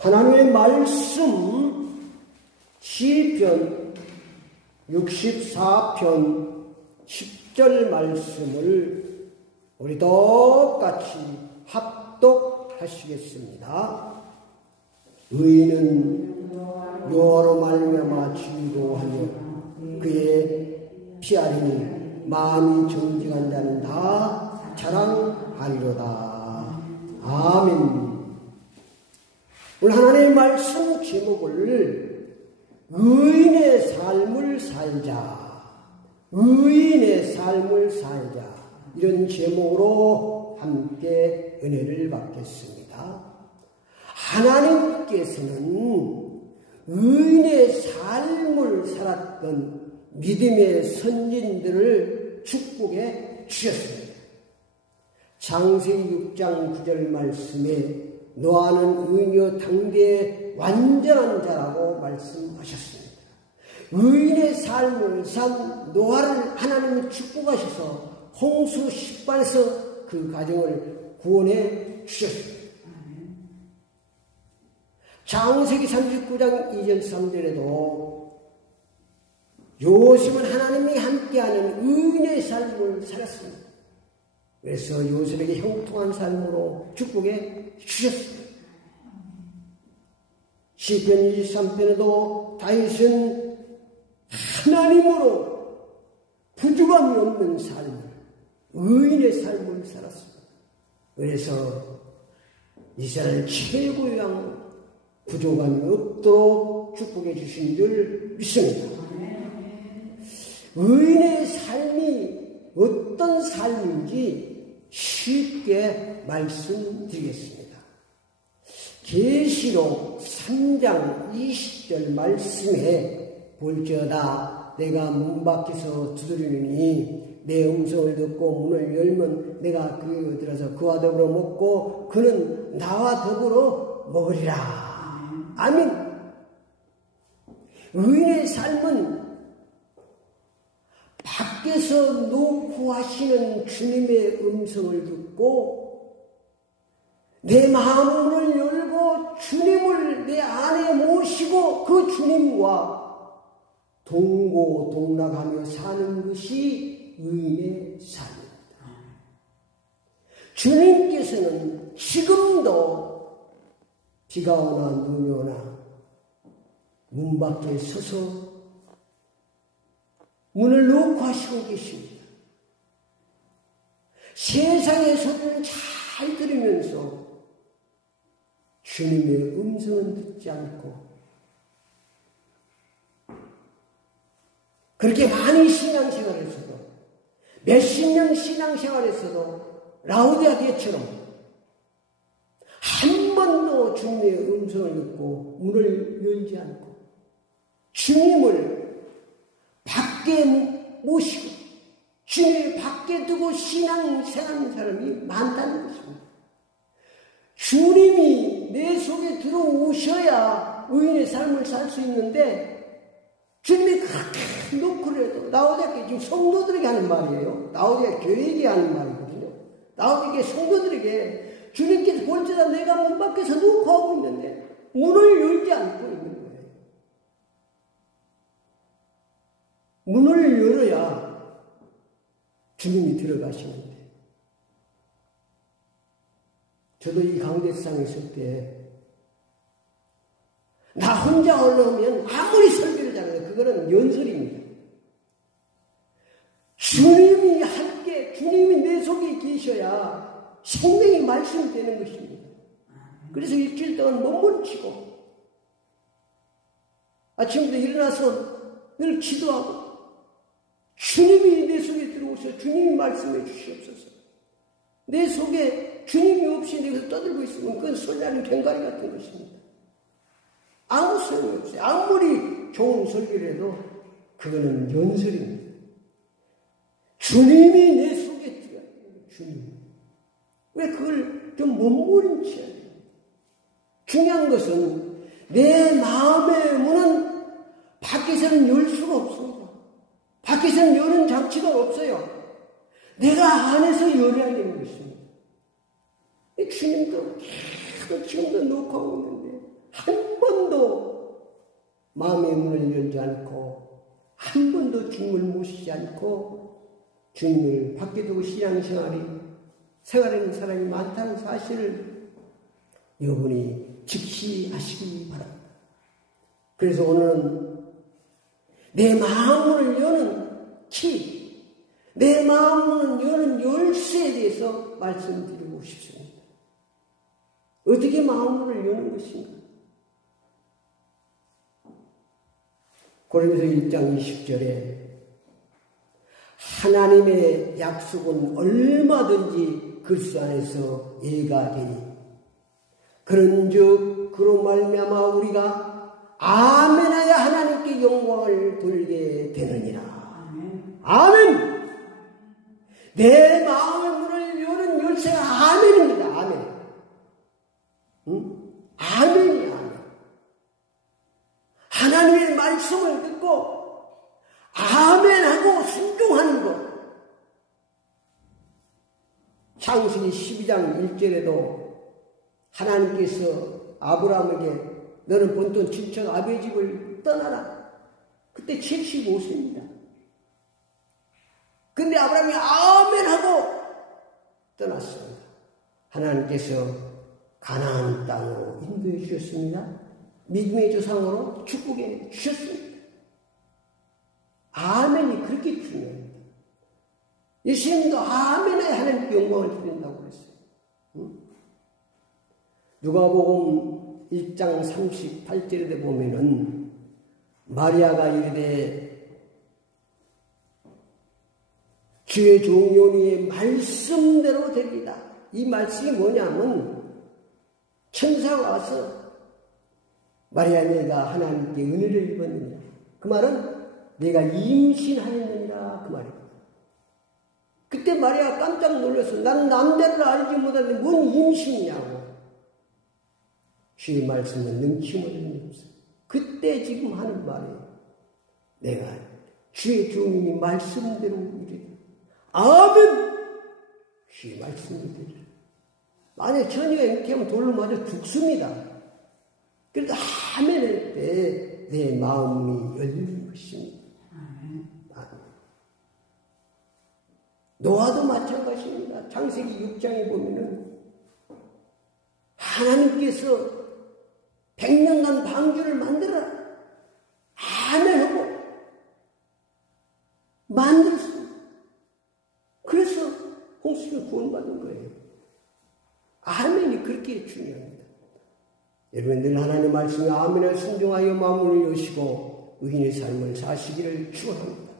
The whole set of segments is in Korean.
하나님의 말씀 시편 64편 10절 말씀을 우리 똑같이 합독하시겠습니다. 의인은 여호와로 말미암아 즐거워하며 그의 피하리니 마음이 정직한 자는 다 자랑하리로다. 아멘. 오늘 하나님의 말씀 제목을 의인의 삶을 살자, 의인의 삶을 살자, 이런 제목으로 함께 은혜를 받겠습니다. 하나님께서는 의인의 삶을 살았던 믿음의 선진들을 축복해 주셨습니다. 창세기 6장 9절 말씀에 노아는 의인이요 당대의 완전한 자라고 말씀하셨습니다. 의인의 삶을 산 노아를 하나님이 축복하셔서 홍수 10발에서 그 가정을 구원해 주셨습니다. 창세기 39장 2절 3절에도 요셉은 하나님이 함께하는 의인의 삶을 살았습니다. 그래서 요셉에게 형통한 삶으로 축복해 주셨습니다. 시편 23편에도 다윗은 하나님으로 부족함이 없는 삶을, 의인의 삶을 살았습니다. 그래서 이스라엘 최고의 왕 부족함이 없도록 축복해 주신 줄 믿습니다. 의인의 삶이 어떤 삶인지 쉽게 말씀드리겠습니다. 계시록 3장 20절 말씀에 볼지어다 내가 문 밖에서 두드리니 내 음성을 듣고 문을 열면 내가 그에 들어서 그와 더불어 먹고 그는 나와 더불어 먹으리라. 아멘. 의인의 삶은 밖에서 놓고 하시는 주님의 음성을 듣고 내 마음을 열고 주님을 내 안에 모시고 그 주님과 동고동락하며 사는 것이 의인의 삶입니다. 주님께서는 지금도 비가 오나 눈이 오나 문 밖에 서서 문을 놓고 하시고 계십니다. 세상의 소리를 잘 들으면서 주님의 음성은 듣지 않고 그렇게 많은 신앙생활에서도 몇십 년 신앙생활에서도 라오디아 교회처럼 한 번도 주님의 음성을 듣고 문을 열지 않고 주님을 밖에 모시고 주님을 밖에 두고 신앙생활하는 사람이 많다는 것입니다. 주님이 내 속에 들어오셔야 의인의 삶을 살 수 있는데 주님이 그렇게 놓고라도 라오디아 지금 성도들에게 하는 말이에요. 라오디아 교회에게 하는 말이거든요. 라오디아 성도들에게 주님께서 볼지라 내가 문 밖에서 놓고 하고 있는데 문을 열지 않고 있는 거예요. 문을 열어야 주님이 들어가시는데 저도 이 강대상에 있을 때 나 혼자 올라오면 아무리 설교를 잘해도 그거는 연설입니다. 주님이 함께 주님이 내 속에 계셔야 생명이 말씀이 되는 것입니다. 그래서 일주일 동안 몸부림치고 아침부터 일어나서 늘 기도하고 주님이 내 속에 들어오셔서 주님이 말씀해 주시옵소서. 내 속에 주님이 없이 내가 떠들고 있으면 그건 설날은 괭가리 같은 것입니다. 아무 소용이 없어요. 아무리 좋은 설교를 해도 그거는 연설입니다. 주님이 내 속에 들어야 돼요. 주님. 왜 그걸 좀 몸부림쳐야 돼요? 중요한 것은 내 마음의 문은 밖에서는 열 수가 없습니다. 밖에서는 여는 장치가 없어요. 내가 안에서 열어야 되는 것입니다. 주님도 계속 지금도 녹화하고 있는데 한 번도 마음의 문을 열지 않고 한 번도 주님을 모시지 않고 주님을 밖에 두고 생활하는 사람이 많다는 사실을 여러분이 직시하시기 바랍니다. 그래서 오늘은 내 마음을 여는 키, 내 마음을 여는 열쇠에 대해서 말씀드리고 싶습니다. 어떻게 마음을 여는 것인가? 고린도서 1장 20절에 하나님의 약속은 얼마든지 그리스도 안에서 예가 되니 그런즉 그로 말미암아 우리가 아멘하여 하나님께 영광을 돌리게 되느니라. 아멘. 내 마음의 문을 여는 열쇠가 아멘입니다. 아멘. 응? 아멘이야. 아멘. 하나님의 말씀을 듣고 아멘하고 순종하는 것. 창세기 12장 1절에도 하나님께서 아브라함에게 너는 본토 친척 아버지 집을 떠나라. 그때 75세입니다. 근데 아브라함이 아멘하고 떠났습니다. 하나님께서 가나안 땅으로 인도해 주셨습니다. 믿음의 조상으로 축복해 주셨습니다. 아멘이 그렇게 중요합니다. 예수님도 아멘에 하나님께 영광을 드린다고 그랬어요. 누가복음 1장 38절에 보면은 마리아가 이르되 주의 종용이의 말씀대로 되리이다. 이 말씀이 뭐냐면 천사가 와서 마리아 내가 하나님께 은혜를 입었느냐. 그 말은 내가 임신하였느니라 그 말입니다. 그때 마리아가 깜짝 놀라서 나는 남자를 알지 못하는데 뭔 임신이냐고. 주의 말씀은 능치 못하는 없어. 그때 지금 하는 말이에요. 내가 주의 종이 말씀대로 이르리라. 아멘. 주의 말씀대로. 만약 처녀가 이렇게 하면 돌로 맞아 죽습니다. 그래도 아멘 할 때 내 마음이 열리는 것입니다. 아멘. 노아도 마찬가지입니다. 창세기 6장에 보면은 하나님께서 100년간 방주를 만들어라. 아멘하고 만들었습니다. 그래서 홍수를 구원받은 거예요. 아멘이 그렇게 중요합니다. 여러분 늘 하나님의 말씀에 아멘을 순종하여 마음을 여시고 의인의 삶을 사시기를 축원합니다.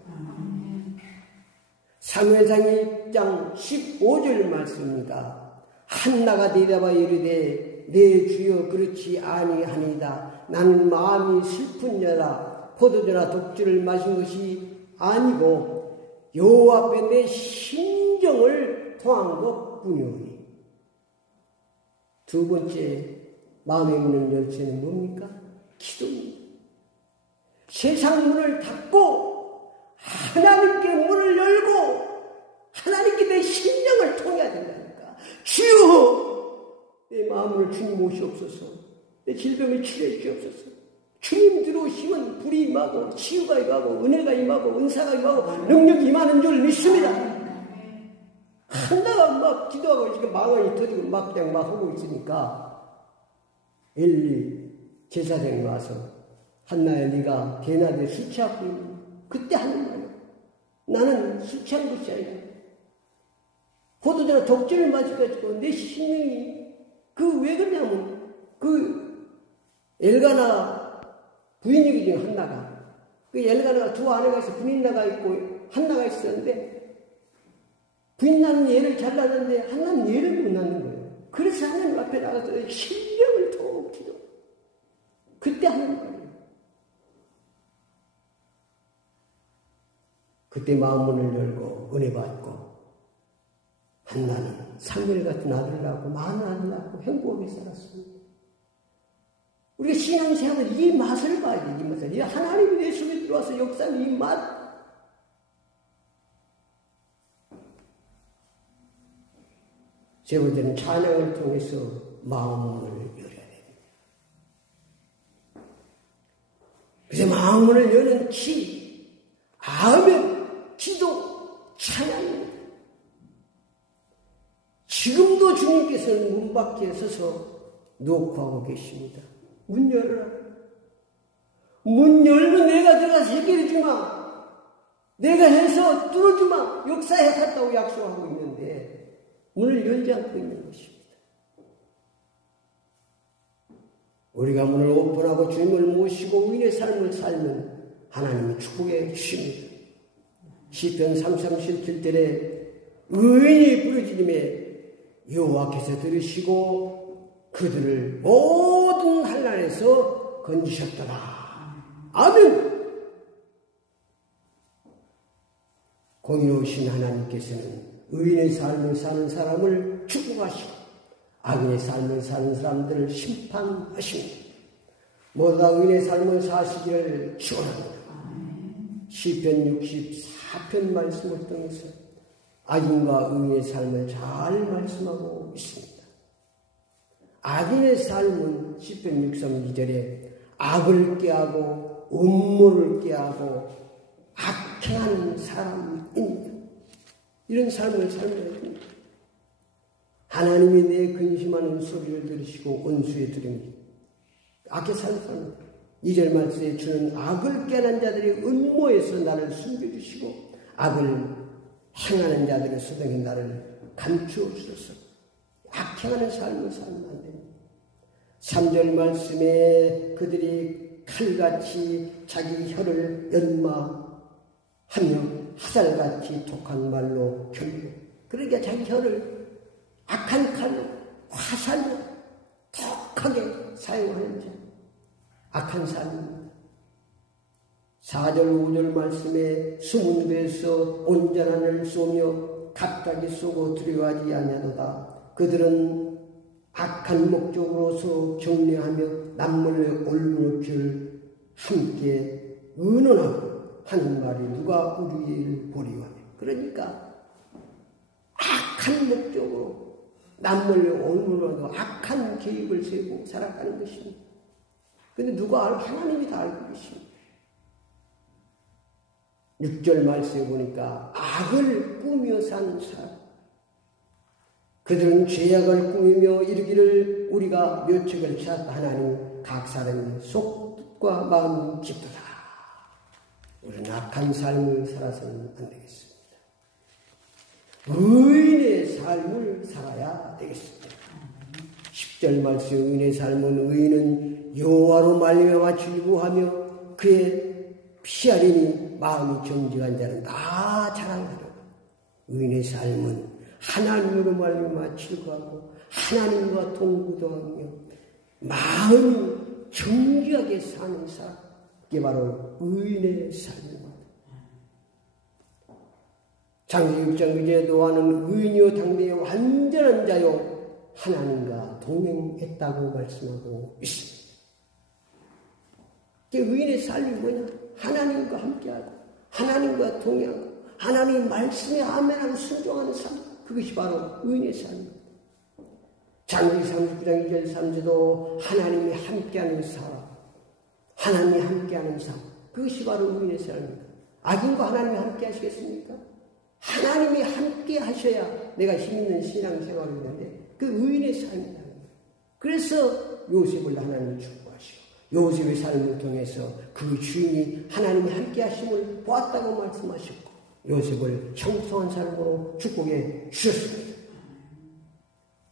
사무엘상 1장 15절 말씀입니다. 한나가 대답하여 이르되 내 주여 그렇지 아니하니이다. 나는 마음이 슬픈 자라 포도주나 독주를 마신 것이 아니고 여호와 앞에 내 심정을 토한 것뿐이오니. 두 번째 마음의 문을 열쇠는 뭡니까? 기도입니다. 세상 문을 닫고 하나님께 문을 열고 하나님께 내 심령을 통해야 된다니까. 주여 내 마음을 주님 오시옵소서. 내 질병을 치료해 주옵소서. 주님 들어오시면 불이 임하고 치유가 임하고 은혜가 임하고 은사가 임하고 능력이 임하는 줄 믿습니다. 한나가 막 기도하고 지금 망언이 터지고 막 그냥 막 하고 있으니까 엘리 제사장이 와서 한나야 네가 개나들 술 취하고 있는 그때 하는 말이야. 나는 술 취한 것이 아니라 포도주나 독주를 마셔가지고 내 심령이 왜 그러냐면 엘가나 부인이기 중에 한나가 엘가나가 두 아내가 있어 부인나가 있고 한나가 있었는데 부인나는 얘를 잘 낳았는데 한나는 얘를 못 낳는 거예요. 그래서 하나님 앞에 나가서 심령을 더 기도. 그때 하는 거예요. 그때 마음문을 열고 은혜 받고 한나는 사무엘 같은 아들을 낳고 많은 아들을 낳고 행복하게 살았습니다. 우리가 신앙생활은 이 맛을 봐야 돼. 이 맛을. 이 하나님이 내 속에 들어와서 역사하는 이 맛. 세 번째는 찬양을 통해서 마음을 열어야 됩니다. 영혼을 여는 기, 아멘, 기도, 찬양입니다. 지금도 주님께서는 문 밖에 서서 녹화하고 계십니다. 문 열어라. 문 열면 내가 들어가서 해결해 주마. 내가 해서 뚫어주마. 역사하겠다고 약속하고 있는데 문을 열지 않고 있는 것입니다. 우리가 문을 오픈하고 주님을 모시고 의인의 삶을 살면 하나님이 축복해 주십니다. 시편 33:7절에 의인이 부르짖음에 여호와께서 들으시고 그들을 모든 환난에서 건지셨더라. 아멘. 공의로우신 하나님께서는 의인의 삶을 사는 사람을 축복하시고 악인의 삶을 사는 사람들을 심판하십니다. 모두 다 의인의 삶을 사시기를 축원합니다. 시편 64편 말씀을 통해서 악인과 의인의 삶을 잘 말씀하고 있습니다. 악인의 삶은 시편 63절에 악을 꾀하고 음모를 꾀하고 악행하는 사람입니다. 이런 삶을 살면 됩니다. 하나님이 내 근심하는 소리를 들으시고 온수에 들으니 악에 사는 사람 2절 말씀에 주는 악을 꾀하는 자들의 음모에서 나를 숨겨주시고 악을 행하는 자들의 소동에 나를 감추옵소서. 악행하는 삶을 살면 안 됩니다. 3절 말씀에 그들이 칼같이 자기 혀를 연마하며 화살같이 독한 말로 견디고, 그러니까 자기 혀를 악한 칼로 화살로 독하게 사용하는 자, 악한 삶입니다. 4절 5절 말씀에 숨은 배에서 온전한을 쏘며 갑자기 쏘고 두려워하지 아니하도다. 그들은 악한 목적으로서 경례하며 남몰래 올무길 함께 의논하고 하는 말이 누가 우리를 보리요 하며, 그러니까 악한 목적으로 남몰래 올무하고 악한 계획을 세우고 살아가는 것입니다. 그런데 누가 알고? 하나님이 다 알고 계십니다. 6절 말씀에 보니까 악을 꾸며 산 사람, 그들은 죄악을 꾸미며 이르기를 우리가 묘책을 찾았다. 하나님 각 사람의 속과 마음이 깊도다. 우리는 악한 삶을 살아서는 안 되겠습니다. 의인의 삶을 살아야 되겠습니다. 10절 말씀, 의인의 삶은 의인은 여호와로 말미암아 즐거워하며 그의 피하리니 마음이 정직한 자는 다 자랑하리라. 의인의 삶은 하나님으로 말미암아 즐거워하고 하나님과 동구도하며 마음이 정직하게 사는 사람, 이게 바로 의인의 삶입니다. 창세기 6장 9절에 노아는 의인이요 당대의 완전한 자요 하나님과 동행했다고 말씀하고 있습니다. 의인의 삶이 뭐냐? 하나님과 함께하고 하나님과 동행하고 하나님의 말씀에 아멘하고 순종하는 삶, 그것이 바로 의인의 삶입니다. 창세기 39장 2절 3절도 하나님이 함께하는 사람, 하나님이 함께하는 삶, 그것이 바로 의인의 삶입니다. 악인과 하나님이 함께 하시겠습니까? 하나님이 함께 하셔야 내가 힘있는 신앙생활을 하는데 그 의인의 삶이다. 그래서 요셉을 하나님이 축복하시고 요셉의 삶을 통해서 그 주인이 하나님이 함께 하심을 보았다고 말씀하셨고 요셉을 형통한 삶으로 축복해 주셨습니다.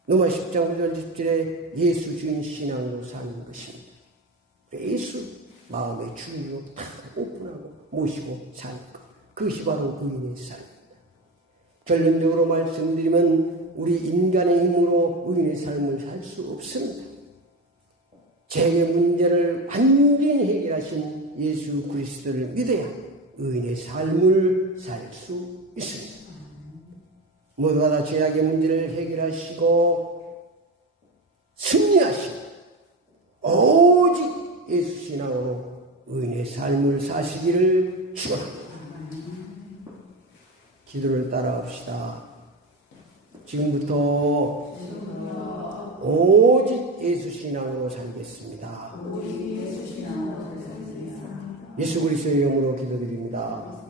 로마 10장 9절 10절에 예수 주인 신앙으로 사는 것입니다. 예수 마음의 주인으로 다 오픈하고 모시고 사는 것, 그것이 바로 의인의 삶입니다. 결론적으로 말씀드리면 우리 인간의 힘으로 의인의 삶을 살 수 없습니다. 죄의 문제를 완전히 해결하신 예수 그리스도를 믿어야 의인의 삶을 살 수 있습니다. 모두가 다 죄악의 문제를 해결하시고 승리하시고 오직 예수 신앙으로 의인의 삶을 사시기를 축원합니다. 기도를 따라합시다. 지금부터 오직 예수 신앙으로 살겠습니다. 예수 그리스도의 이름으로 기도드립니다.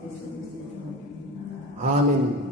아멘.